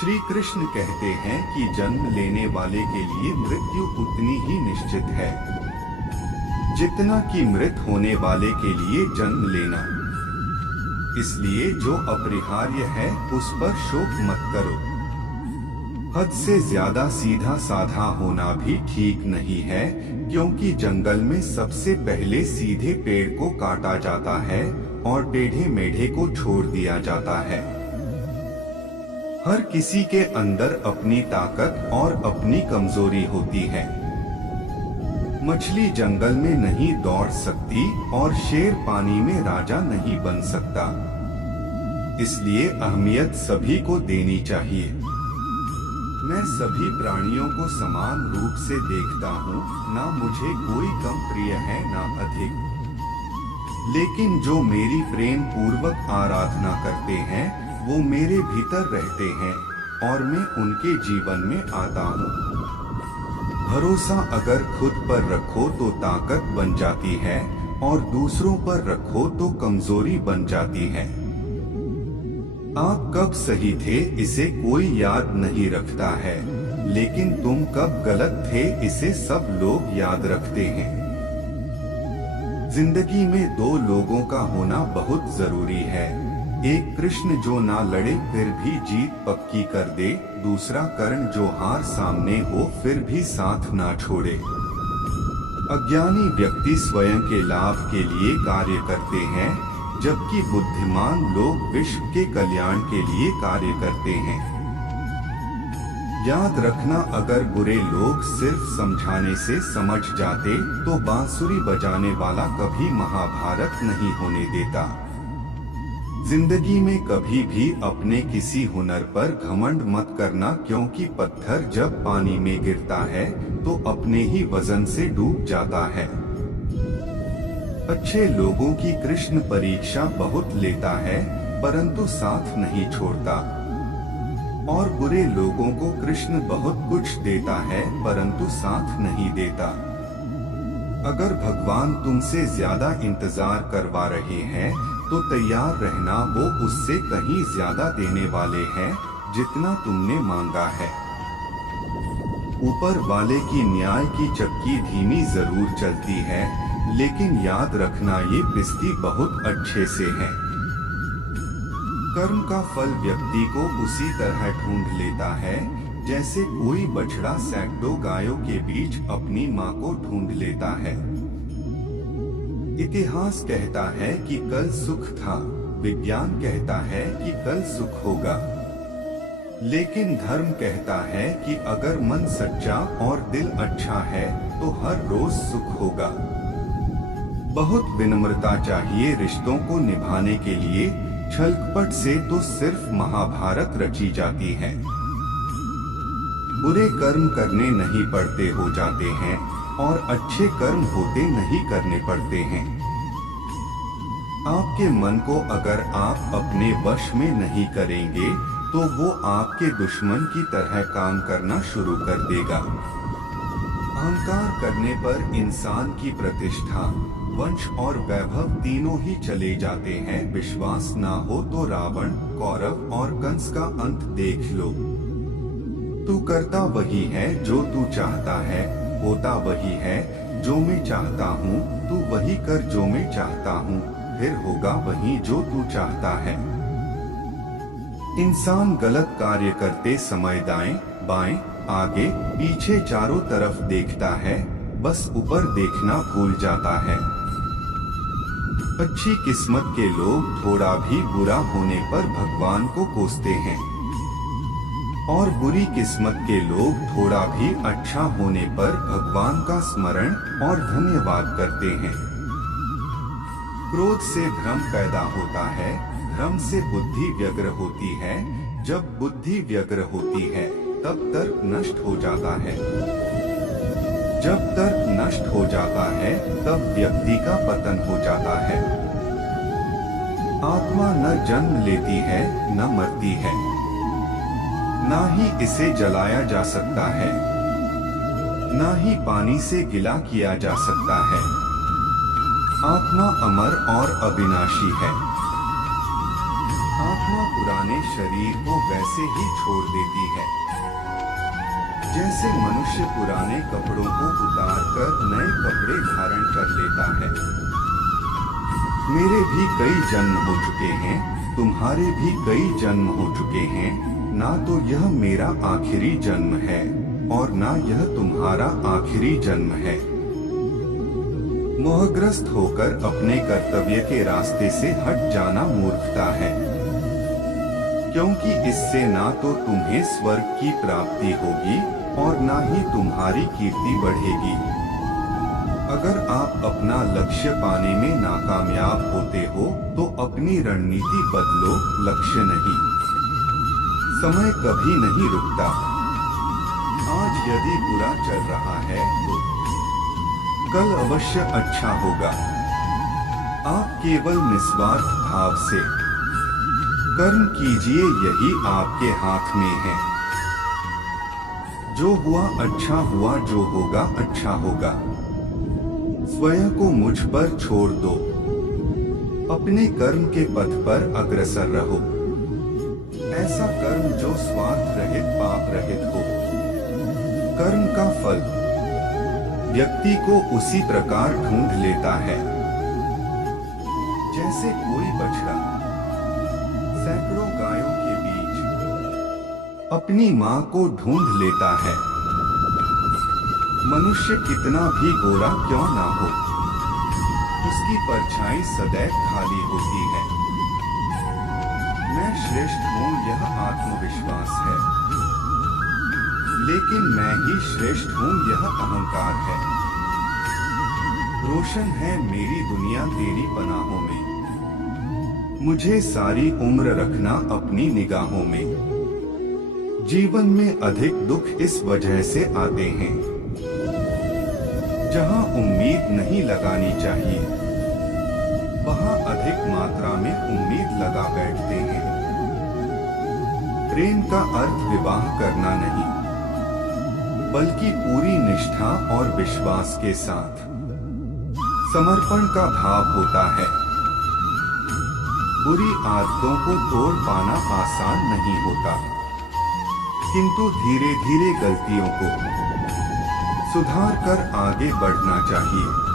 श्री कृष्ण कहते हैं कि जन्म लेने वाले के लिए मृत्यु उतनी ही निश्चित है जितना कि मृत होने वाले के लिए जन्म लेना। इसलिए जो अपरिहार्य है उस पर शोक मत करो। हद से ज्यादा सीधा साधा होना भी ठीक नहीं है, क्योंकि जंगल में सबसे पहले सीधे पेड़ को काटा जाता है और टेढ़े मेढ़े को छोड़ दिया जाता है। हर किसी के अंदर अपनी ताकत और अपनी कमजोरी होती है। मछली जंगल में नहीं दौड़ सकती और शेर पानी में राजा नहीं बन सकता। इसलिए अहमियत सभी को देनी चाहिए। मैं सभी प्राणियों को समान रूप से देखता हूँ, ना मुझे कोई कम प्रिय है ना अधिक। लेकिन जो मेरी प्रेम पूर्वक आराधना करते हैं वो मेरे भीतर रहते हैं और मैं उनके जीवन में आता हूँ। भरोसा अगर खुद पर रखो तो ताकत बन जाती है और दूसरों पर रखो तो कमजोरी बन जाती है। आप कब सही थे इसे कोई याद नहीं रखता है, लेकिन तुम कब गलत थे इसे सब लोग याद रखते हैं। जिंदगी में दो लोगों का होना बहुत जरूरी है। एक कृष्ण जो ना लड़े फिर भी जीत पक्की कर दे, दूसरा कर्ण जो हार सामने हो फिर भी साथ ना छोड़े। अज्ञानी व्यक्ति स्वयं के लाभ के लिए कार्य करते हैं, जबकि बुद्धिमान लोग विश्व के कल्याण के लिए कार्य करते हैं। याद रखना, अगर बुरे लोग सिर्फ समझाने से समझ जाते तो बांसुरी बजाने वाला कभी महाभारत नहीं होने देता। जिंदगी में कभी भी अपने किसी हुनर पर घमंड मत करना, क्योंकि पत्थर जब पानी में गिरता है तो अपने ही वजन से डूब जाता है। अच्छे लोगों की कृष्ण परीक्षा बहुत लेता है परंतु साथ नहीं छोड़ता, और बुरे लोगों को कृष्ण बहुत कुछ देता है परंतु साथ नहीं देता। अगर भगवान तुमसे ज्यादा इंतजार करवा रहे हैं तो तैयार रहना, वो उससे कहीं ज्यादा देने वाले हैं जितना तुमने मांगा है। ऊपर वाले की न्याय की चक्की धीमी जरूर चलती है, लेकिन याद रखना ये पिसती बहुत अच्छे से है। कर्म का फल व्यक्ति को उसी तरह ढूंढ लेता है जैसे कोई बछड़ा सैकड़ों गायों के बीच अपनी मां को ढूंढ लेता है। इतिहास कहता है कि कल सुख था, विज्ञान कहता है कि कल सुख होगा, लेकिन धर्म कहता है कि अगर मन सच्चा और दिल अच्छा है तो हर रोज सुख होगा। बहुत विनम्रता चाहिए रिश्तों को निभाने के लिए, छलकपट से तो सिर्फ महाभारत रची जाती है। बुरे कर्म करने नहीं पड़ते हो जाते हैं और अच्छे कर्म होते नहीं करने पड़ते हैं। आपके मन को अगर आप अपने वश में नहीं करेंगे तो वो आपके दुश्मन की तरह काम करना शुरू कर देगा। अहंकार करने पर इंसान की प्रतिष्ठा, वंश और वैभव तीनों ही चले जाते हैं। विश्वास ना हो तो रावण, कौरव और कंस का अंत देख लो। तू करता वही है जो तू चाहता है, होता वही है जो मैं चाहता हूँ। तू वही कर जो मैं चाहता हूँ, फिर होगा वही जो तू चाहता है। इंसान गलत कार्य करते समय दाएं, बाएं, आगे, पीछे चारों तरफ देखता है, बस ऊपर देखना भूल जाता है। अच्छी किस्मत के लोग थोड़ा भी बुरा होने पर भगवान को कोसते हैं, और बुरी किस्मत के लोग थोड़ा भी अच्छा होने पर भगवान का स्मरण और धन्यवाद करते हैं। क्रोध से भ्रम पैदा होता है, भ्रम से बुद्धि व्यग्र होती है, जब बुद्धि व्यग्र होती है तब तर्क नष्ट हो जाता है, जब तर्क नष्ट हो जाता है तब व्यक्ति का पतन हो जाता है। आत्मा न जन्म लेती है न मरती है, ना ही इसे जलाया जा सकता है, ना ही पानी से गिला किया जा सकता है। आत्मा अमर और अविनाशी है। आत्मा पुराने शरीर को वैसे ही छोड़ देती है जैसे मनुष्य पुराने कपड़ों को उतारकर नए कपड़े धारण कर लेता है। मेरे भी कई जन्म हो चुके हैं, तुम्हारे भी कई जन्म हो चुके हैं। ना तो यह मेरा आखिरी जन्म है और ना यह तुम्हारा आखिरी जन्म है। मोहग्रस्त होकर अपने कर्तव्य के रास्ते से हट जाना मूर्खता है, क्योंकि इससे ना तो तुम्हें स्वर्ग की प्राप्ति होगी और ना ही तुम्हारी कीर्ति बढ़ेगी। अगर आप अपना लक्ष्य पाने में नाकामयाब होते हो तो अपनी रणनीति बदलो, लक्ष्य नहीं। समय कभी नहीं रुकता। आज यदि बुरा चल रहा है तो कल अवश्य अच्छा होगा। आप केवल निस्वार्थ भाव से कर्म कीजिए, यही आपके हाथ में है। जो हुआ अच्छा हुआ, जो होगा अच्छा होगा। स्वयं को मुझ पर छोड़ दो, अपने कर्म के पथ पर अग्रसर रहो। ऐसा कर्म जो स्वार्थ रहित, पाप रहित हो। कर्म का फल व्यक्ति को उसी प्रकार ढूंढ लेता है जैसे कोई बछड़ा सैकड़ों गायों के बीच अपनी मां को ढूंढ लेता है। मनुष्य कितना भी गोरा क्यों ना हो, उसकी परछाई सदैव खाली होती है। मैं श्रेष्ठ हूं, यह आत्मविश्वास है, लेकिन मैं ही श्रेष्ठ हूं, यह अहंकार है। रोशन है मेरी दुनिया तेरी पनाहों में, मुझे सारी उम्र रखना अपनी निगाहों में। जीवन में अधिक दुख इस वजह से आते हैं जहां उम्मीद नहीं लगानी चाहिए, वहां अधिक मात्रा में उम्मीद लगा बैठते हैं। प्रेम का अर्थ विवाह करना नहीं, बल्कि पूरी निष्ठा और विश्वास के साथ समर्पण का भाव होता है। बुरी आदतों को तोड़ पाना आसान नहीं होता, किंतु धीरे धीरे गलतियों को सुधार कर आगे बढ़ना चाहिए।